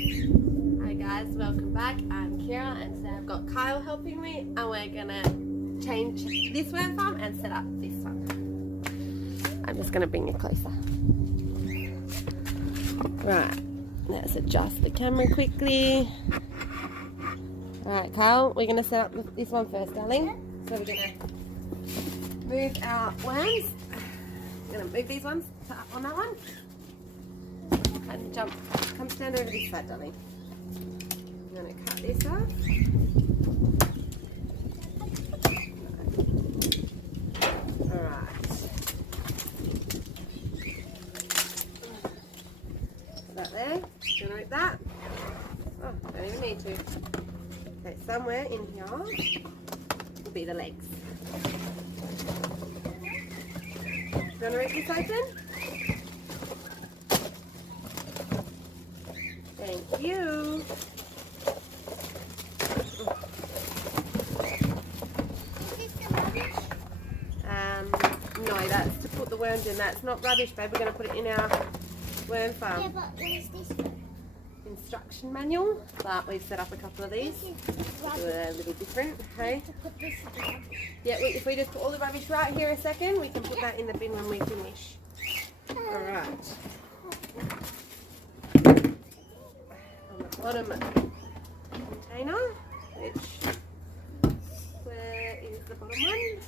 Hi guys, welcome back. I'm Kira and today I've got Kyle helping me and we're gonna change this worm farm and set up this one. I'm just gonna bring you closer. Right, let's adjust the camera quickly. Alright Kyle, we're gonna set up this one first, darling. So we're gonna move our worms. We're gonna move these ones on that one. And jump, come stand over this side, darling. I'm going to cut this off. Alright. Put that there. Do you want to move that? Oh, don't even need to. Okay, somewhere in here will be the legs. Do you want to rip this open? Thank you. No, that's to put the worms in. That's not rubbish, babe. We're going to put it in our worm farm. Yeah, but what is this? Instruction manual. But we've set up a couple of these. Do it a little different. Hey. Yeah, if we just put all the rubbish right here a second, we can put that in the bin when we finish. All right. Bottom container, where is the bottom one?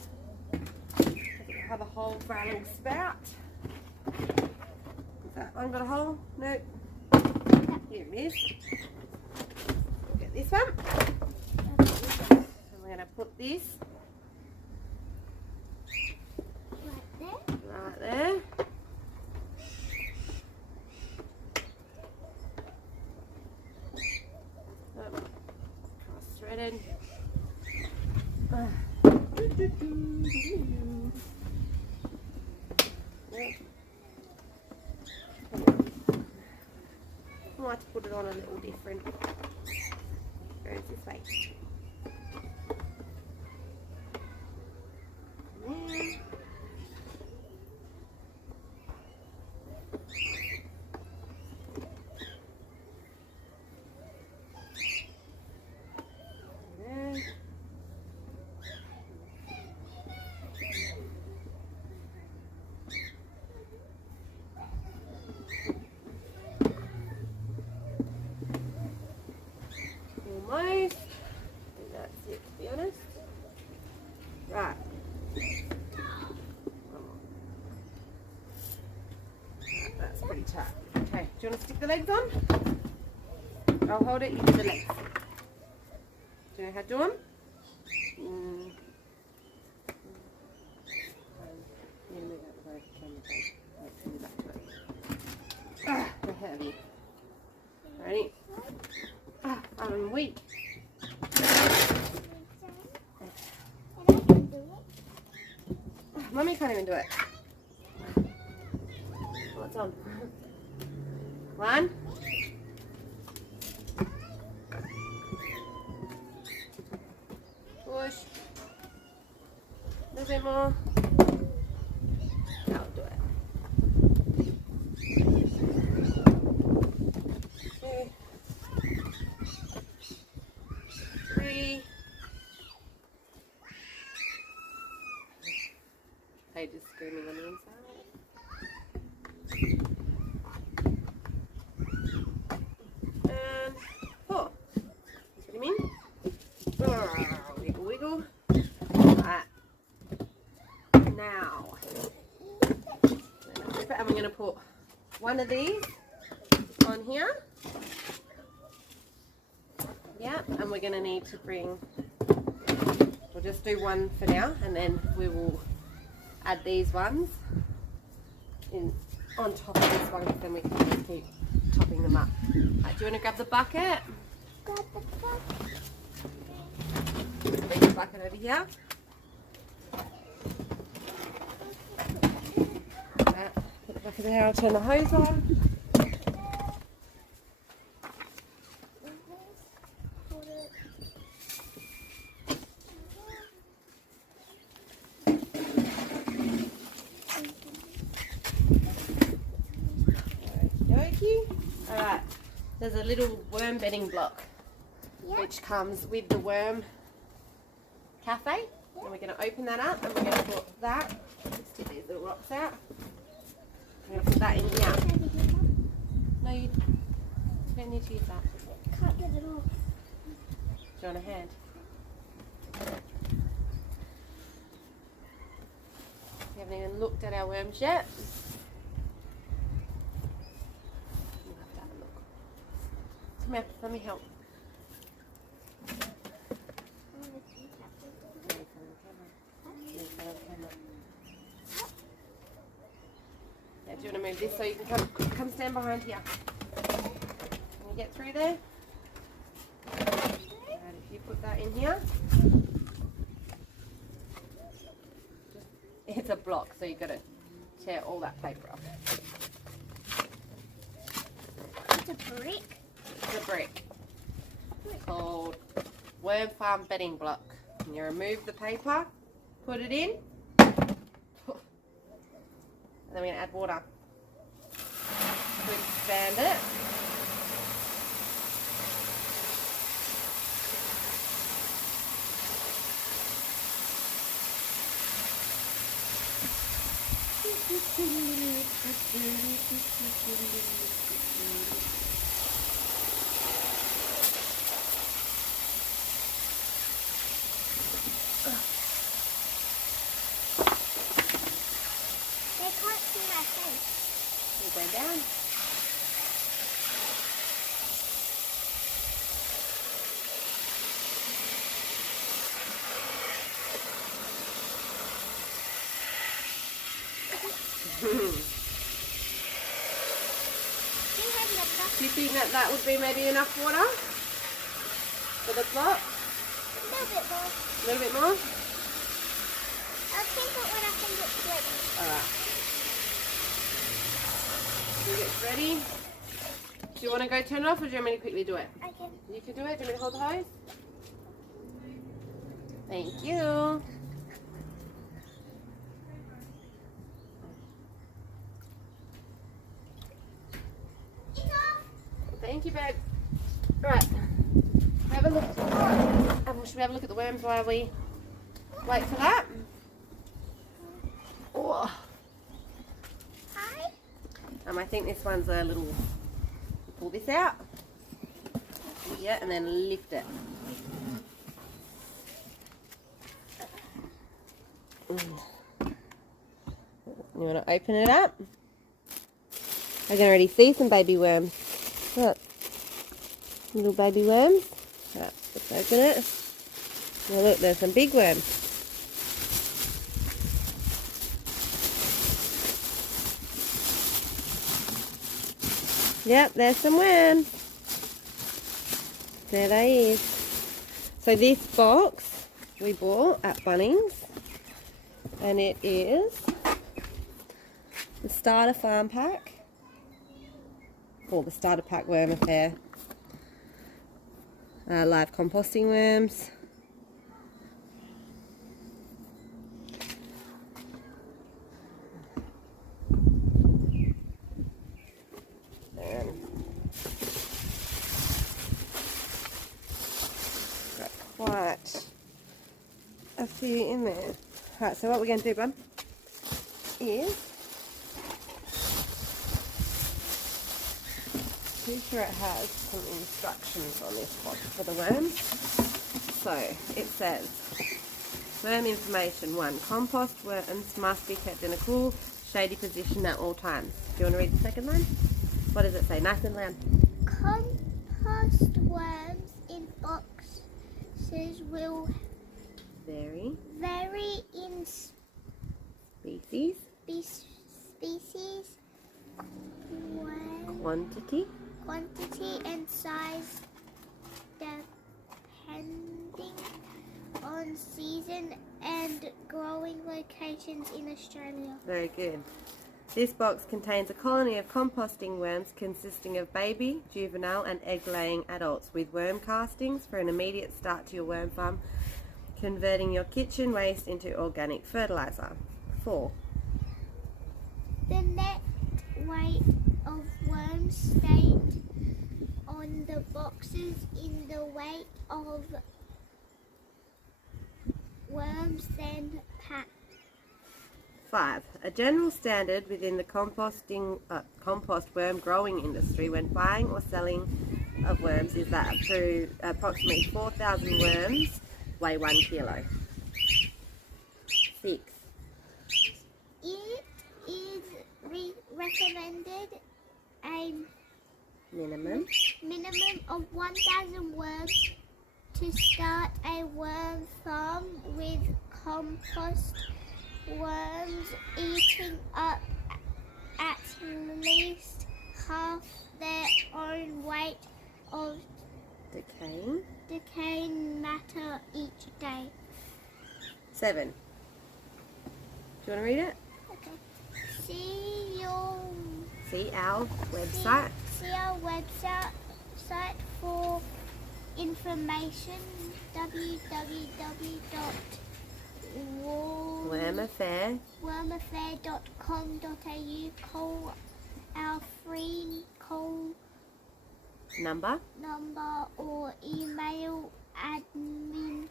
Does it have a hole for our little spout? Has that one got a hole? No. Here it is. Get this one. And we're going to put this right there. Threaded. Yeah. I might have to put it on a little different. Goes this way. Yeah. Almost. I think that's it, to be honest. Right. That's pretty tight. Okay, do you want to stick the legs on? I'll hold it, you do the legs. Do you know how to do them? They're heavy. Ready? I'm weak. Mummy can't even do it. What's on? One. Push. A little bit more. I'll do it. 2, 3. Paige is screaming on the inside. And 4. Put him in. Wiggle, wiggle. Right. Now, and we're going to put one of these on here. Yeah, and we're going to need to bring, we'll just do one for now and then we will add these ones in on top of this one, because then we can just keep topping them up. Right, do you want to grab the bucket? Grab the bucket. Bring the bucket over here. Put the bucket there, I'll turn the hose on. there's a little worm bedding block Yeah. which comes with the worm cafe. And we're going to open that up and we're going to put that, let's take these little rocks out. We're going to put that in here. No, you don't need to use that. Can't get it off. Do you want a hand? We haven't even looked at our worms yet. We'll have to have a look. Come here, let me help. Yeah, do you want to move this so you can come stand behind here? Can you get through there? And if you put that in here, it's a block, so you've got to tear all that paper off. It's a brick. It's a brick called Worm Farm Bedding Block. And you remove the paper, put it in, and then we're going to add water to expand it. They can't see my face. You go down. Do you have enough? Do you think that would be maybe enough water for the block? A little bit more. A little bit more? I'll take it when I think it's ready. Alright. Think it's ready? Do you want to go turn it off or do you want me to quickly do it? I can. You can do it. Do you want me to hold the hose? Thank you. It's off. Thank you, babe. Right. Have a look. Should we have a look at the worms while we wait for that? Oh. Hi. I think this one's a little. Pull this out. Yeah, and then lift it. You want to open it up? I can already see some baby worms. Look. Little baby worms. Right, let's open it. Now look, there's some big worms. Yep, there's some worms. There they is. So this box we bought at Bunnings, and it is the starter farm pack, or the starter pack worm affair. Live composting worms. Got quite a few in there. Alright, so what we're going to do, bud, is pretty sure it has some instructions on this box for the worms. So it says, worm information 1, compost worms must be kept in a cool, shady position at all times. Do you want to read the second line? What does it say? Nice and loud. Compost worms in boxes will Vary in species, species, quantity, and size depending on season and growing locations in Australia. Very good. This box contains a colony of composting worms consisting of baby, juvenile and egg-laying adults with worm castings for an immediate start to your worm farm, converting your kitchen waste into organic fertilizer. 4. The net weight of worms stated on on the boxes in the weight of worms then packed. 5. A general standard within the compost worm growing industry when buying or selling of worms is that up to approximately 4,000 worms weigh 1 kilo. 6. It is recommended a Minimum of 1,000 worms to start a worm farm, with compost worms eating up at least half their own weight of decaying matter each day. 7. Do you want to read it? Okay. See our website. See our website for information. www.wormaffair.com.au. Call our free call Number or email admin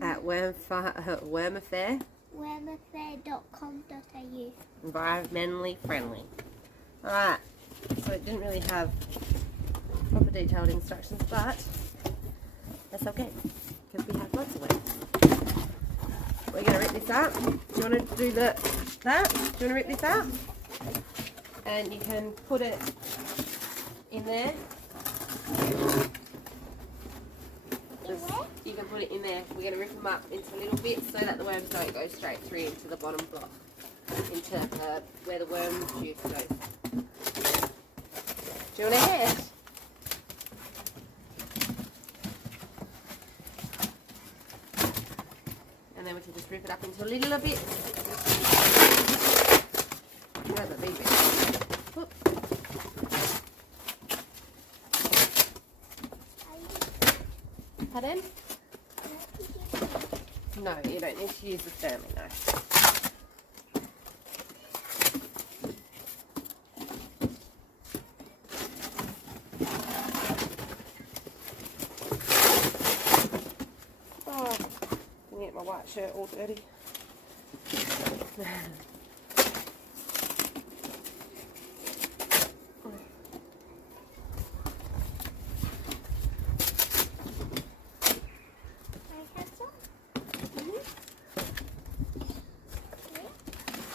at wormaffair.com.au. environmentally friendly. Alright, so it didn't really have proper detailed instructions, but that's okay because we have lots of worms. We're going to rip this out. Do you want to do that? Do you want to rip this out? And you can put it in there. You can put it in there. We're going to rip them up into little bits so that the worms don't go straight through into the bottom block, into where the worm juice goes. Do you want to hear? And then we can just rip it up into little bits. Where are the big bits? Whoop. Pardon? No, you don't need to use the Stanley knife. Oh, I can get my white shirt all dirty.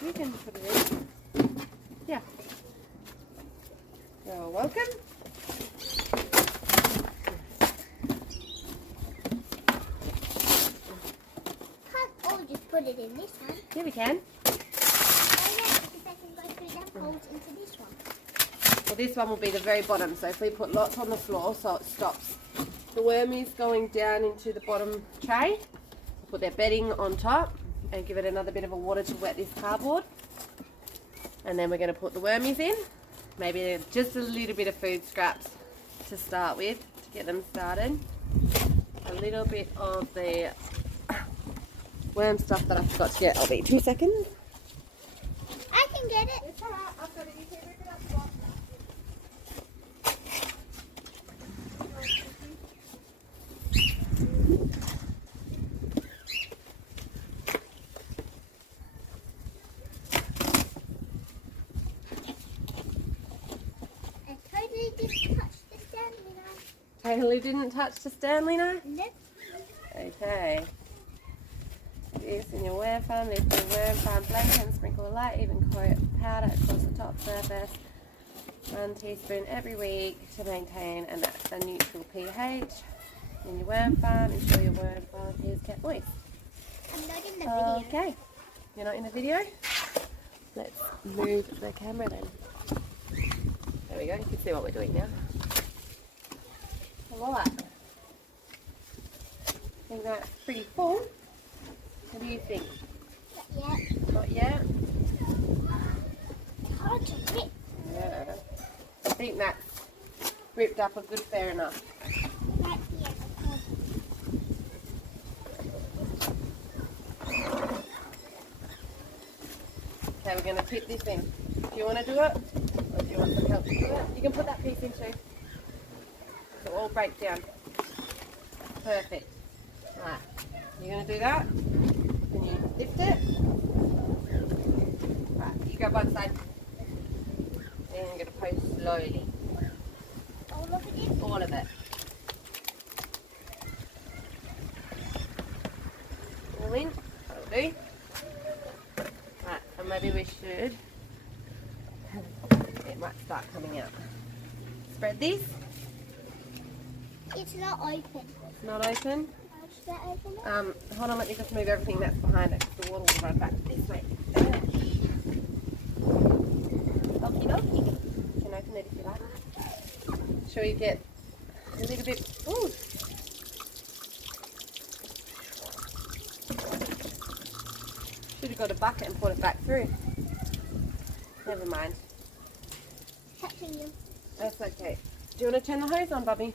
You can put it in. Yeah. You're welcome. Can't all just put it in this one. Yeah, we can. Oh yeah, because I can go through them holes into this one. Well, this one will be the very bottom, so if we put lots on the floor so it stops the wormies going down into the bottom tray, put their bedding on top and give it another bit of a water to wet this cardboard. And then we're going to put the wormies in, maybe just a little bit of food scraps to start with, to get them started. A little bit of the worm stuff that I forgot to get. I'll be 2 seconds. I can get it. It's alright, I've got it. You can rip it up. Totally didn't touch the Stanley knife? Nope. Okay. This in your worm farm, lift your worm farm blanket and sprinkle a light even coat powder across the top surface. 1 teaspoon every week to maintain a neutral pH. In your worm farm, ensure your worm farm is kept moist. I'm not in the video. Okay. You're not in the video? Let's move the camera then. There we go, you can see what we're doing now. Voila. I think that's pretty full. What do you think? Not yet. Not yet? Hard to rip. Yeah. I think that's ripped up a good fair enough. Right here. Okay, we're going to tip this in. Do you want to do it? Or do you want some help to do it? You can put that piece in too. all break down. Perfect. Right, you're going to do that. Then you lift it. Right, you go one side. Then you're going to push slowly. All of it? All of it. All in. That'll do. Right, and maybe we should. It might start coming out. Spread this. It's not open. It's not open. Should I open it? Hold on, let me just move everything that's behind it because the water will run back this way. Okie dokie. You can open it if you like. Shall we get a little bit? Ooh. Should have got a bucket and put it back through. Never mind. Touching you. That's okay. Do you want to turn the hose on, Bubby?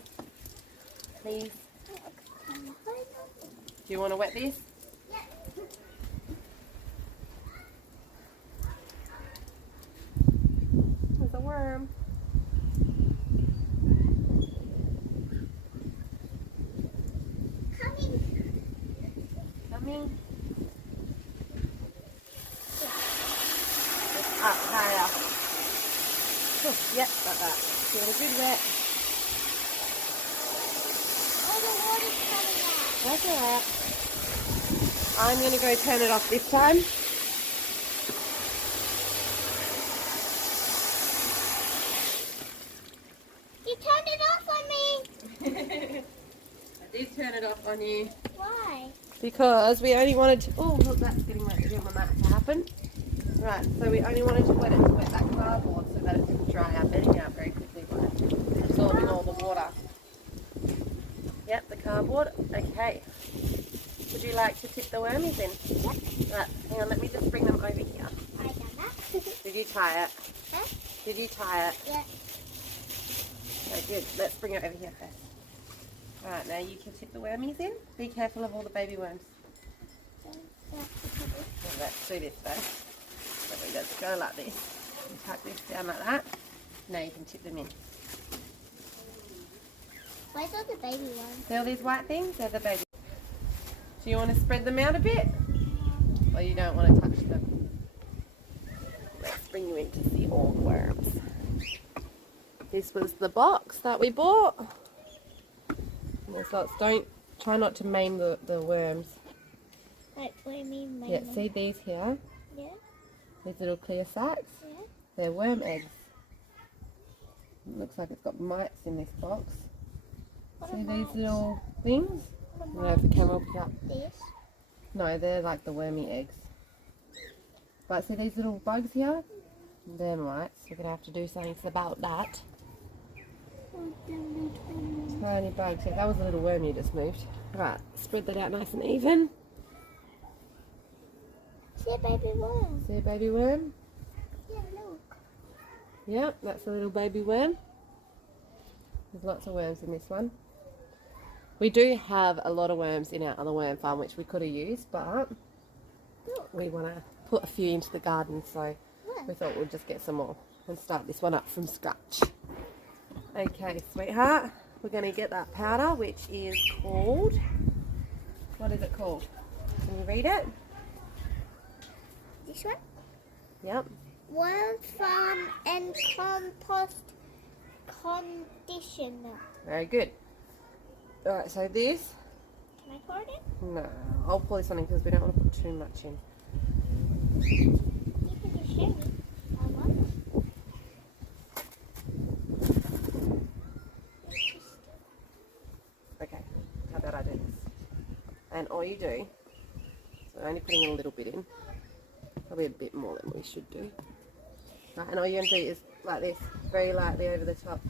Please. Do you want to wet this? Yeah. There's a worm. Coming. Coming. Just up higher. Oh, yep, like that. Give it a good wet. Oh, the water's coming out. That's alright. I'm going to go turn it off this time. You turned it off on me. I did turn it off on you. Why? Because we only wanted to... Oh, look, that's getting wet. We didn't want that to happen. Right, so we only wanted to wet that cardboard so that it didn't dry our bedding out very quickly by absorbing all the water. Yep, the cardboard. Okay. Would you like to tip the wormies in? Yep. Right, hang on, let me just bring them over here. I done that. Did you tie it? Huh? Did you tie it? Yeah. Okay, good. Let's bring it over here first. Alright, now you can tip the wormies in. Be careful of all the baby worms. Okay, let's do this first. So we just go like this. And tuck this down like that. Now you can tip them in. Where's all the baby ones? See all these white things? They're the baby. Do you want to spread them out a bit? Or you don't want to touch them? Let's bring you in to see all the worms. This was the box that we bought. And there's lots. Try not to maim the worms. Like, what do you mean? Yeah, see these here? Yeah. These little clear sacs? Yeah. They're worm eggs. It looks like it's got mites in this box. What See are these mites? little things? I What don't know if the camera will pick up. This? No, they're like the wormy eggs. But see these little bugs here? They're mites. We're going to have to do something about that. Tiny bugs. Yeah, that was a little worm you just moved. Right, spread that out nice and even. See a baby worm. See a baby worm? Yeah, look. Yep, that's a little baby worm. There's lots of worms in this one. We do have a lot of worms in our other worm farm which we could have used, but we want to put a few into the garden, so we thought we'd just get some more and start this one up from scratch. Okay, sweetheart, we're going to get that powder, which is called, what is it called? Can you read it? This one? Yep. Worm farm and compost conditioner. Very good. Alright, so this, Can I pour it in? no, I'll pour this one in because we don't want to put too much in. You can just show me. I want. Okay, how about I do this? And all you do, so only putting a little bit in, probably a bit more than we should do. Right, and all you're going to do is like this, very lightly over the top.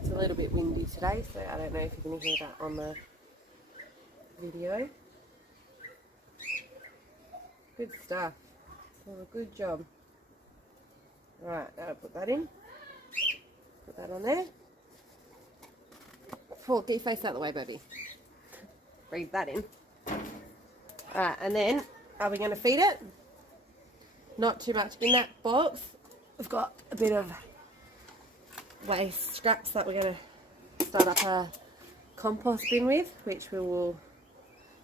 It's a little bit windy today, so I don't know if you can hear that on the video. Good stuff. So good job. Right, now put that in. Put that on there. Paul, get your face out of the way, baby. Breathe that in. Alright, and then are we going to feed it? Not too much in that box. we've got a bit of waste scraps that we're going to start up a compost bin with, which we will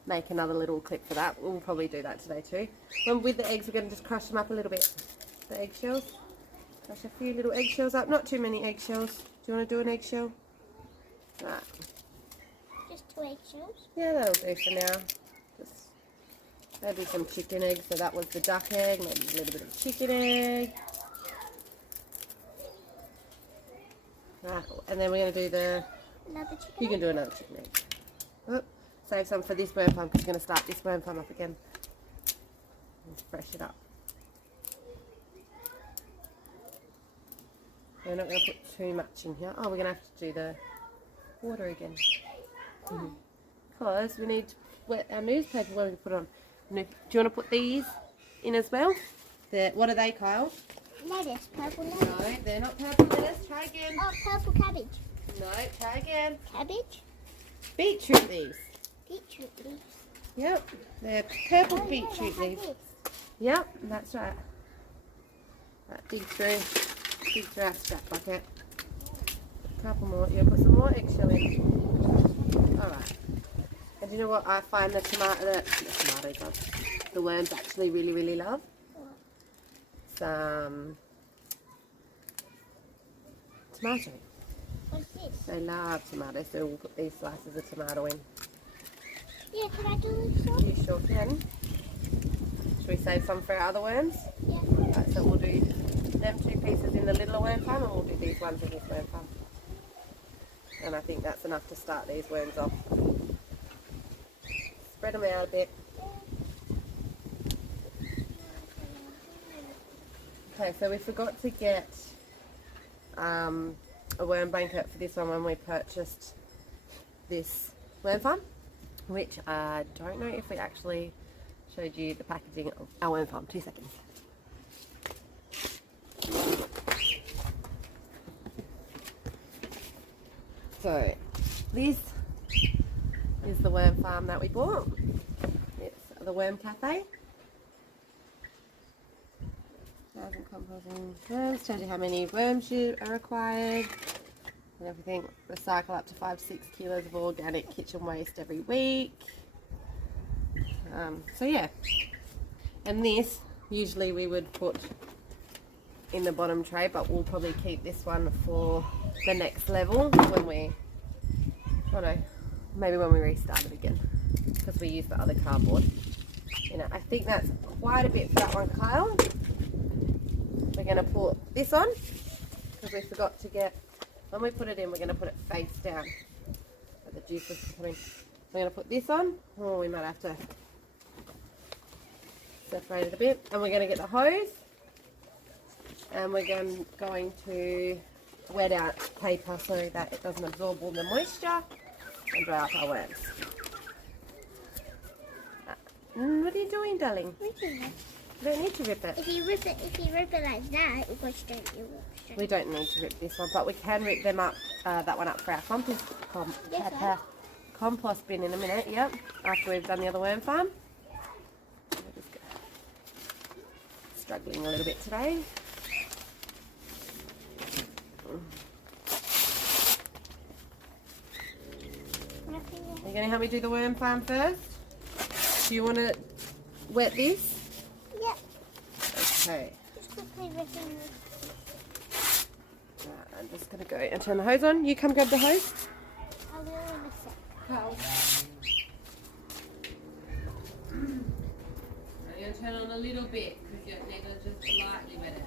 make another little clip for that. We'll probably do that today too. And with the eggs, we're going to just crush them up a little bit. The eggshells. Crush a few little eggshells up. Not too many eggshells. Do you want to do an eggshell? Right. Just 2 eggshells? Yeah, that'll do for now. Just maybe some chicken eggs. So that was the duck egg. Maybe a little bit of chicken egg. Right. And then we're going to do the... Another chicken You can do another chicken egg. Oh, save some for this worm farm because we're going to start this worm farm up again. Let's fresh it up. We're not going to put too much in here. Oh, we're going to have to do the water again. Because we need to wet our newspaper when we put it on. Do you want to put these in as well? What are they, Kyle? Lettuce, purple lettuce. No, they're not purple lettuce. Try again. Oh, purple cabbage. No, try again. Cabbage? Beetroot leaves. Beetroot leaves. Yep, they're purple Oh, beetroot yeah, leaves. like this. Yep, that's right. Right, dig through our scrap bucket. A couple more. Yeah, put some more eggshell in. Alright. And do you know what I find the worms actually really, really love? Some tomato. What's this? They love tomato, so we'll put these slices of tomato in. Yeah, can I do some? You sure can. Should we save some for our other worms? Yeah. Right, so we'll do them 2 pieces in the littler worm farm and we'll do these ones in this worm farm. And I think that's enough to start these worms off. Spread them out a bit. Okay, so we forgot to get a worm blanket for this one when we purchased this worm farm, which I don't know if we actually showed you the packaging of our worm farm. 2 seconds. So this is the worm farm that we bought. It's the Worm Cafe. 1,000 composting worms, tells you how many worms are required and everything. Recycle up to 5-6 kilos of organic kitchen waste every week. So yeah, and this usually we would put in the bottom tray, but we'll probably keep this one for the next level when we, oh no, maybe when we restart it again, because we use the other cardboard. You know, I think that's quite a bit for that one, Kyle. We're going to put this on because we forgot to get, when we put it in, we're going to put it face down so the juices are coming. We're going to put this on. Oh, we might have to separate it a bit. And we're going to get the hose and we're going to wet out paper so that it doesn't absorb all the moisture and dry up our worms. What are you doing, darling? Ripping it. You don't need to rip it. If you rip it like that, it will go straight. It will straight. We don't need to rip this one, but we can rip them up, that one up for our compost bin in a minute, yep, after we've done the other worm farm. Struggling a little bit today. Are you going to help me do the worm farm first? Do you want to wet this? Yeah. Okay. Just quickly ripping this. Right, I'm just going to go and turn the hose on. You come grab the hose. I will in a sec. Carl. I'm going to turn on a little bit because you need to just lightly wet it.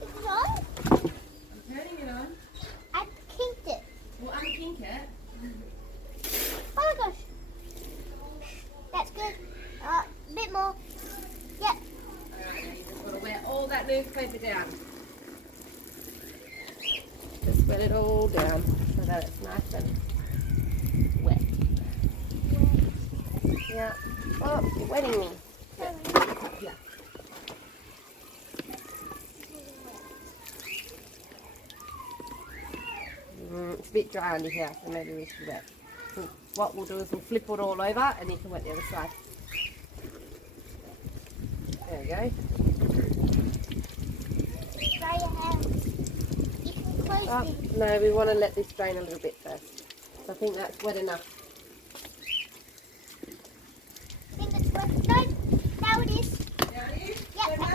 It's on? I'm turning it on. I kinked it. Well, unkink it. Oh my gosh. That's good. A bit more. Yep. Alright, now you just got to wet all that newspaper down. Just wet it all down so that it's nice and wet. Yeah. Oh, you're wetting me. Yeah. Yeah. It's a bit dry under here, so maybe we should wet. So what we'll do is we'll flip it all over and you can wet the other side. go. Dry your hands. You can close Oh, this. no, we want to let this drain a little bit first. So I think that's wet enough. I think it's wet. No, now it is. Yep. No,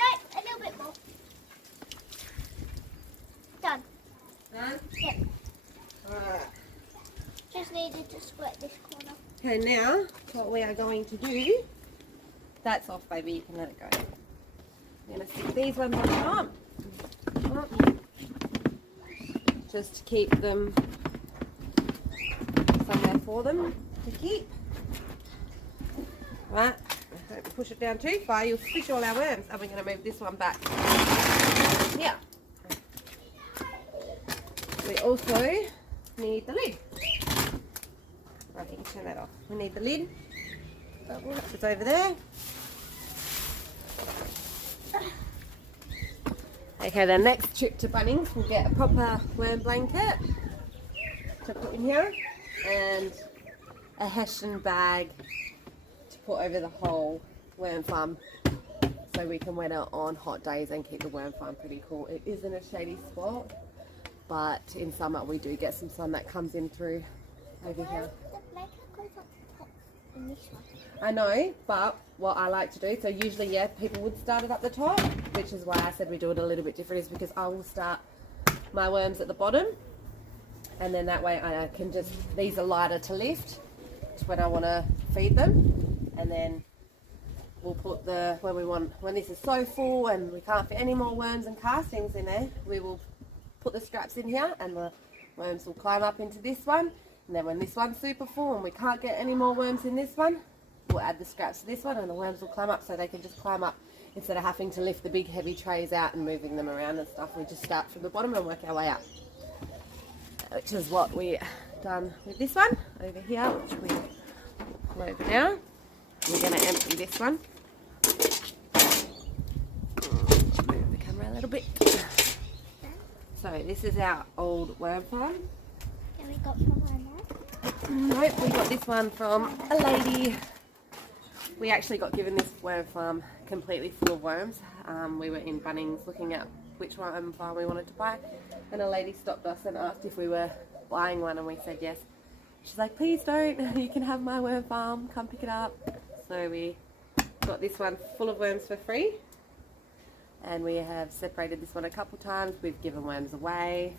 a little bit more. Done. Done? Yep. Alright. Just needed to squirt this corner. Okay, now what we are going to do, that's off, baby, you can let it go. I'm going to stick these ones on top. Just to keep them somewhere for them to keep. Right, don't push it down too far, you'll squish all our worms. And we're going to move this one back here. We also need the lid. Right, you can turn that off. We need the lid. It's over there. Okay, the next trip to Bunnings, we'll get a proper worm blanket to put in here and a hessian bag to put over the whole worm farm so we can wet it on hot days and keep the worm farm pretty cool. It is in a shady spot, but in summer we do get some sun that comes in through over here. The blanket goes up the top in this one. I know, but what I like to do, so usually, yeah, people would start it up the top, which is why I said we do it a little bit different, is because I will start my worms at the bottom, and then that way I can just, these are lighter to lift when I want to feed them, and then we'll put the, when this is so full and we can't fit any more worms and castings in there, we will put the scraps in here and the worms will climb up into this one, and then when this one's super full and we can't get any more worms in this one, we'll add the scraps to this one and the worms will climb up, so they can just climb up instead of having to lift the big heavy trays out and moving them around and stuff. We just start from the bottom and work our way up, which is what we done with this one over here, which we pull over now. We're going to empty this one. Move the camera a little bit. So this is our old worm farm. And we got from there. Nope, we got this one from a lady. We actually got given this worm farm completely full of worms. We were in Bunnings looking at which worm farm we wanted to buy, and a lady stopped us and asked if we were buying one, and we said yes. She's like, please don't, you can have my worm farm, come pick it up. So we got this one full of worms for free, and we have separated this one a couple times. We've given worms away,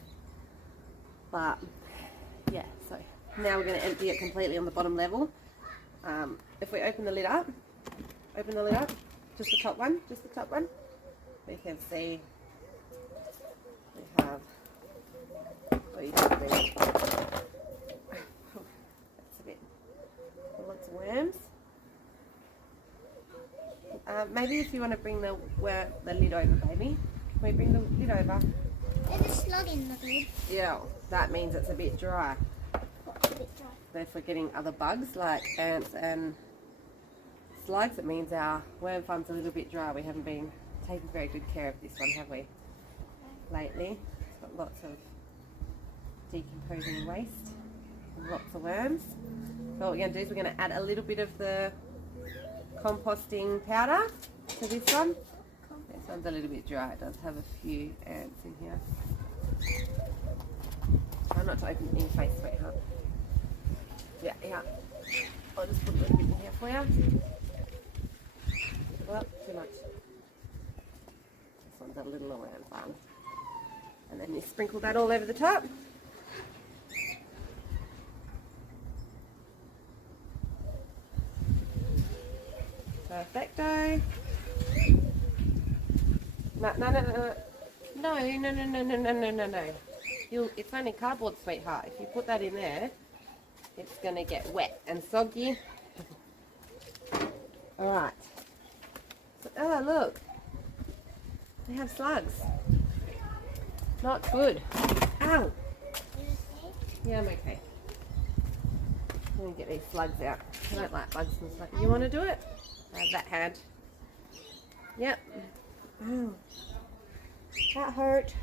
but yeah, so now we're going to empty it completely on the bottom level. If we open the lid up, just the top one, we can see we have, what you can see, that's a bit, lots of worms. Maybe if you want to bring the lid over, baby. Can we bring the lid over? There's a slug in the lid. Yeah, that means it's a bit dry. What's a bit dry? If we're getting other bugs like ants and slugs, it means our worm farm's a little bit dry. We haven't been taking very good care of this one, have we, lately? It's got lots of decomposing waste and lots of worms. So what we're going to do is we're going to add a little bit of the composting powder to this one. This one's a little bit dry. It does have a few ants in here. Try not to open it in your face, sweetheart. Yeah. I'll just put a little bit in here for you. Well, too much. This one's a little around fun. And then you sprinkle that all over the top. Perfecto. No. It's only cardboard, sweetheart. If you put that in there, it's going to get wet and soggy. Alright. So, oh, look. They have slugs. Not good. Ow. Yeah, I'm okay. I'm going to get these slugs out. I don't like bugs and slugs. You want to do it? Have that hand. Yep. Ow. That hurt.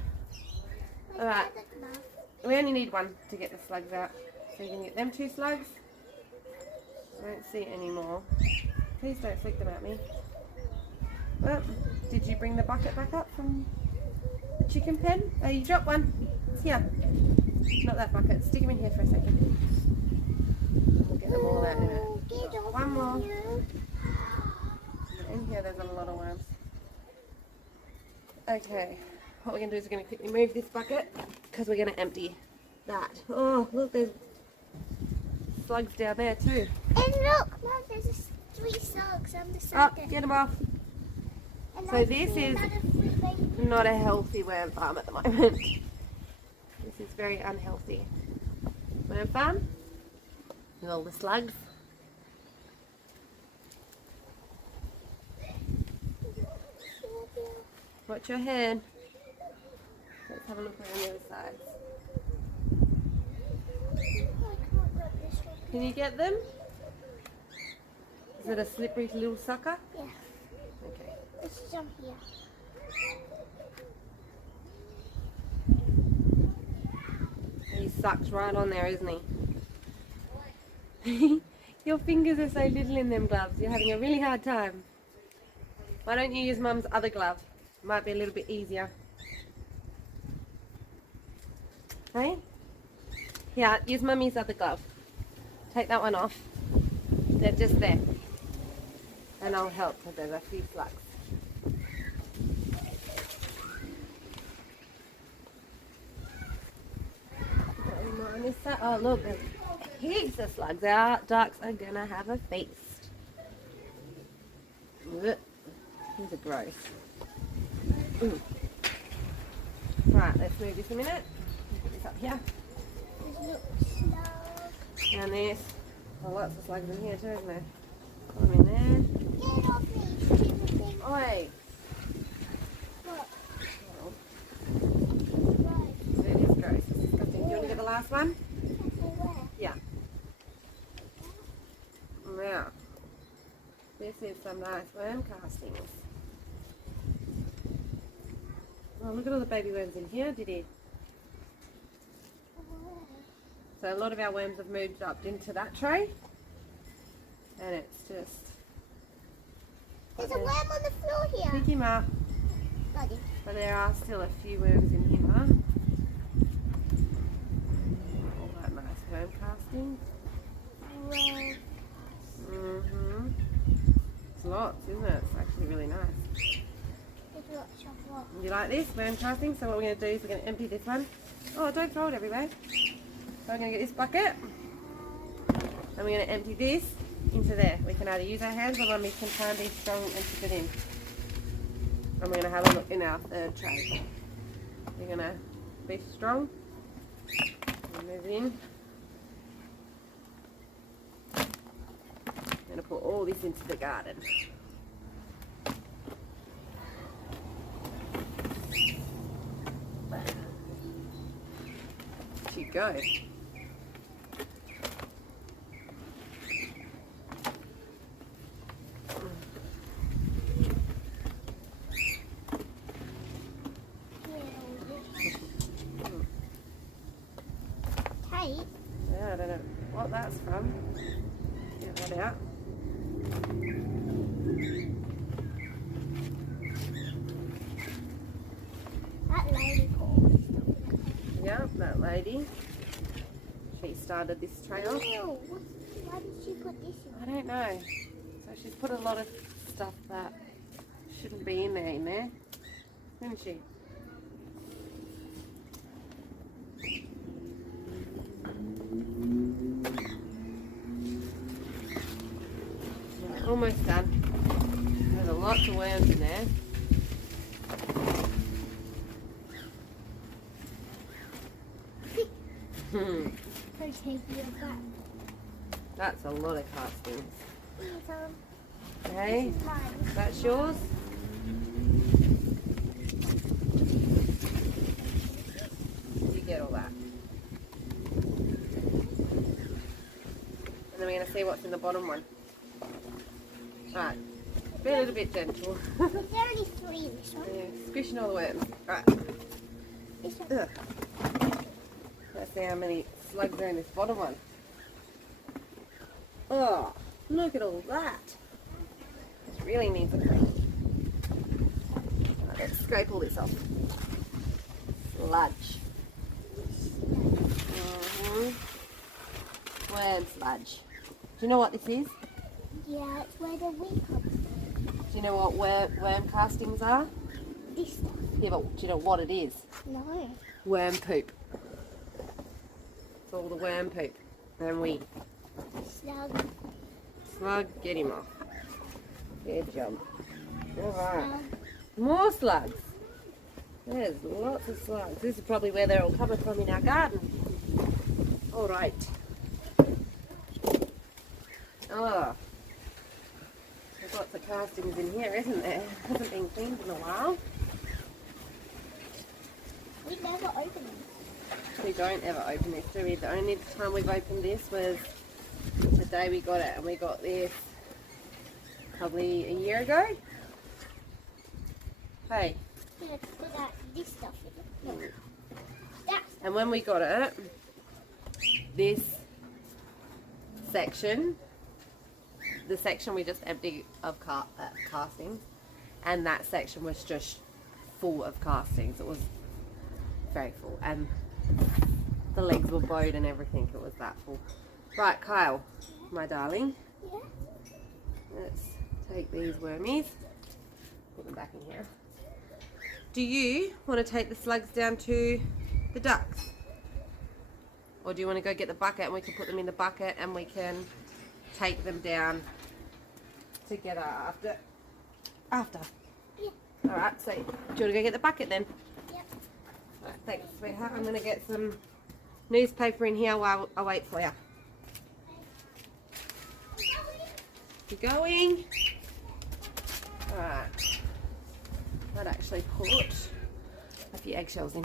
Alright. We only need one to get the slugs out. So you can get them 2 slugs. I don't see any more. Please don't flick them at me. Oh, did you bring the bucket back up from the chicken pen? Oh, you dropped one. It's here. Not that bucket. Stick them in here for a second. We'll get them all out in a minute. One more. In here there's a lot of worms. Okay, what we're going to do is we're going to quickly move this bucket because we're going to empty that. Oh, look, there's slugs down there too. And look, Mum, there's 3 slugs on the side. Oh, get them off. And So I this see is another 3 babies. not a healthy worm farm at the moment. This is very unhealthy. Worm farm with all the slugs. Watch your hand. Let's have a look around the other side. Can you get them? Is it a slippery little sucker? Yeah. Okay. Let's jump here. He sucks right on there, isn't he? Your fingers are so little in them gloves. You're having a really hard time. Why don't you use Mum's other glove? Might be a little bit easier. Hey? Yeah, use Mummy's other glove. Take that one off. They're just there. And I'll help because there's a few slugs. Oh look, there's heaps of slugs. Our ducks are gonna have a feast. Ugh. These are gross. Ooh. Right, let's move this a minute. Put this up here. There's little slugs. And there's lots of slugs in here too, isn't there? Put them in there. Get off me, stupid thing. Oi! What? Oh, Right. it is gross. It's disgusting. Do you want to get the last one? Where? Yeah. Now, this is some nice worm castings. Oh, look at all the baby worms in here, did you? So a lot of our worms have moved up into that tray. And it's just... There's a worm on the floor here. Pick him up. Buddy. But there are still a few worms in here. All that nice worm casting. Well, Mm-hmm. It's lots, isn't it? It's actually really nice. there's lots of what? You like this worm casting? So what we're going to do is we're going to empty this one. Oh, don't throw it everywhere. So we're going to get this bucket. And we're going to empty this into there. We can either use our hands or Mummy can try and be strong and tip it in. And we're going to have a look in our third tray. We're going to be strong. And move it in. I'm going to put all this into the garden. She goes. Tight. Yeah, I don't know what that's from. Get that out. That lady called. Yeah, that lady. She started this tray off. Ew. Why did she put this in? I don't know. So she's put a lot of stuff that shouldn't be in there, isn't she? Right, almost done. There's a lot of worms in there. Okay, back. That's a lot of castings. These Okay, this is mine. that's yours. You get all that. And then we're going to see what's in the bottom one. Right, be a little bit gentle. There's only 3 in this one. Yeah, squishing all the worms. Right, This one. ugh. Let's see how many slugs are in this bottom one. Oh, look at all that. really needs a clean. Right, let's scrape all this off. Sludge. Worm sludge. Do you know what this is? Yeah, it's where the wheat comes from. Do you know what worm castings are? This stuff. Yeah, but do you know what it is? No. Worm poop. It's all the worm poop. And we slug, get him off. Good job. Alright. More slugs. There's lots of slugs. This is probably where they're all coming from in our garden. Alright. Oh. There's lots of castings in here, isn't there? Hasn't been cleaned in a while. We never open them. We don't ever open this, do we? The only time we've opened this was the day we got it, and we got this probably a year ago. Hey. Let's put out this stuff in it. No. That's And when we got it, this section, the section we just emptied of castings, and that section was just full of castings. It was very full, and the legs were bowed and everything. It was that full. Right, Kyle, my darling, yeah. let's take these wormies, put them back in here. Do you want to take the slugs down to the ducks? Or do you want to go get the bucket and we can put them in the bucket and we can take them down together after? Yeah. Alright, so do you want to go get the bucket then? Yep. Alright, thanks sweetheart. I'm going to get some newspaper in here while I wait for you. You going? Alright. I'd actually put a few eggshells in.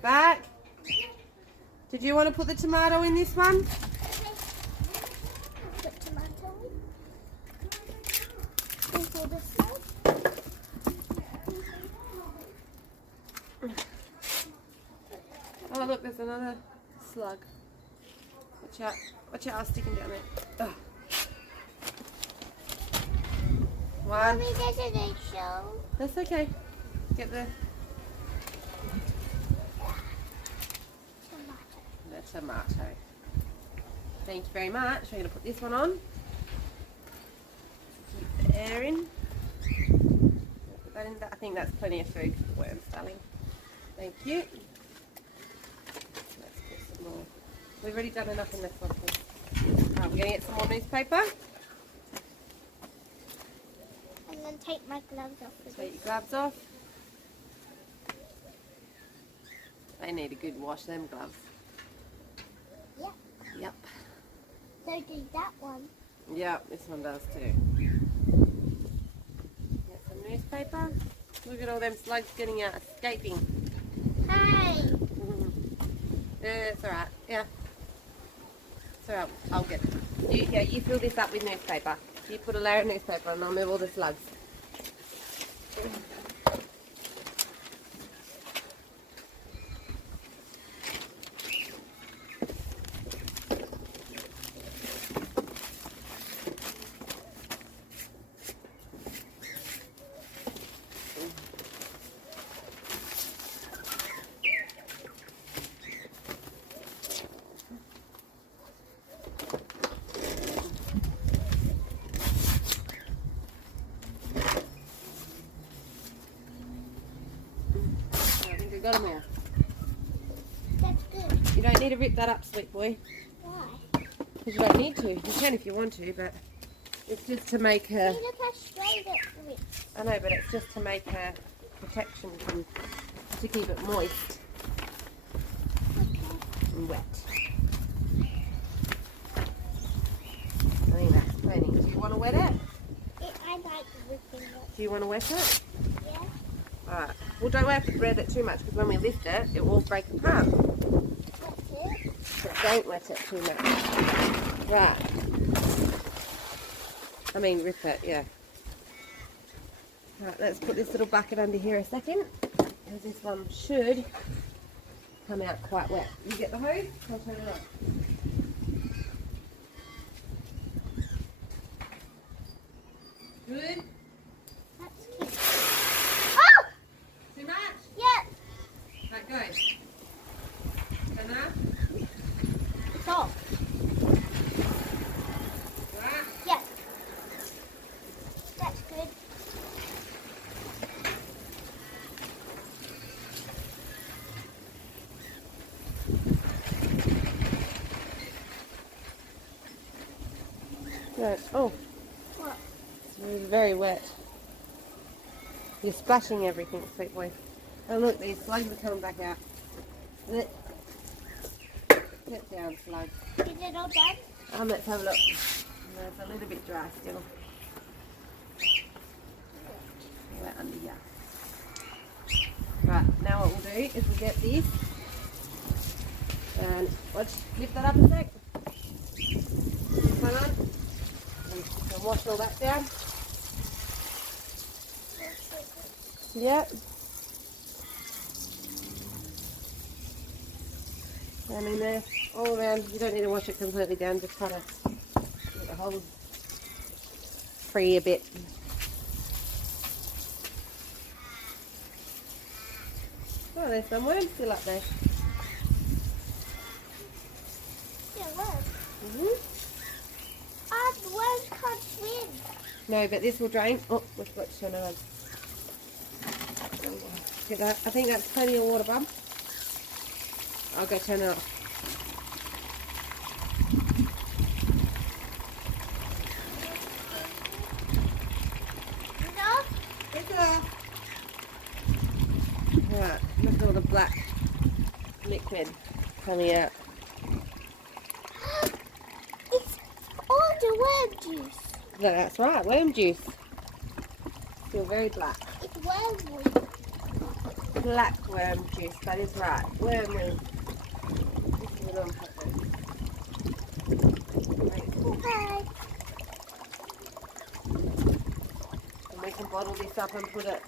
Back. Did you want to put the tomato in this one? Put tomato in. And for this side. Oh look, there's another slug. Watch out. Watch out, I was sticking down there. Ugh. One. Mommy, there's an eggshell. That's okay. Get the tomato. Thank you very much. We're going to put this one on. Keep the air in. Put that in. I think that's plenty of food for the worms, darling. Thank you. Let's put some more. We've already done enough in this one. Right, we're going to get some more newspaper. And then take my gloves off. For Take this. your gloves off. They need a good wash, them gloves. Yep. Yep. So does that one. Yep, this one does too. Get some newspaper. Look at all them slugs getting out, escaping. Hey. Yeah, it's alright. Yeah. It's alright. I'll get it. You fill this up with newspaper. You put a layer of newspaper and I'll move all the slugs. Got them all. That's good. You don't need to rip that up, sweet boy. Why? Because you don't need to. You can if you want to, but it's just to make See, a... look how straight it rips. I know, but it's just to make a protection from, to keep it moist and wet. I think that's plenty. Do you want to wet it? I like ripping it. Do you want to wet it? Yeah. Alright. Well, don't have to spread it too much because when we lift it, it will break apart. That's it. Yeah. don't wet it too much. Right. I mean, rip it, yeah. Right, let's put this little bucket under here a second, because this one should come out quite wet. You get the hose? I'll turn it on. Good? That's cute. Oh! Too much? Yeah. Right, go. Turn that up. It's off. Right. Yeah. That's good. Good. Oh, What? it's very wet. You're splashing everything, sweet boy. Oh look, these slugs are coming back out. Get down, slugs. Is it all done? Let's have a look. No, it's a little bit dry still. Right under here. Right, now what we'll do is we'll get this and let's lift that up a sec. This one on. And wash all that down. Yep. And in there, all around. You don't need to wash it completely down, just kind of get the whole free a bit. Oh, there's some worms still up there. Yeah, worms. Mm-hmm. The worms can't swim. No, but this will drain. Oh, we've got to turn it on. Get that. I think that's plenty of water, Bum. I'll go turn it off. No? Get it off. Right, look at all the black liquid coming out. It's all the worm juice. That's right, worm juice. Still very black. It's wormwood. Black worm juice, that is right. Wormwood. This is an on purpose. Okay. And we can bottle this up and put it.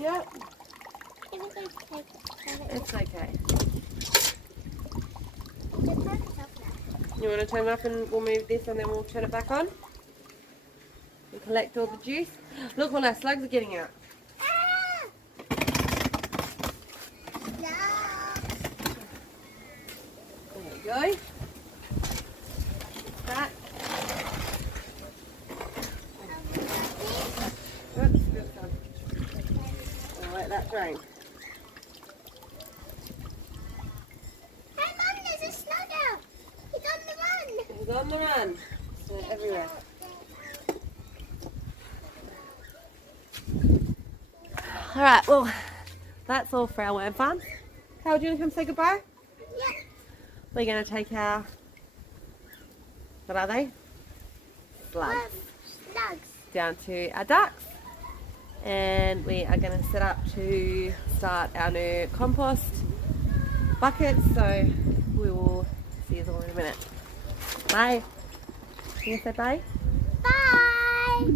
Yep, Can we go take it? it's okay. The tank is up now. You want to turn it up and we'll move this and then we'll turn it back on? And collect all the juice. Look, all our slugs are getting out. Ah! No. There we go. That. Oops, good one. I'll let that drain. Hey, Mum, there's a slug out. He's on the run. It's on the run. They're everywhere. Alright, well, that's all for our worm farm. Carol, do you want to come say goodbye? Yeah. We're going to take our, what are they? Slugs. Slugs. Down to our ducks. And we are going to set up to start our new compost buckets. So we will see you all in a minute. Bye. Can you say bye? Bye.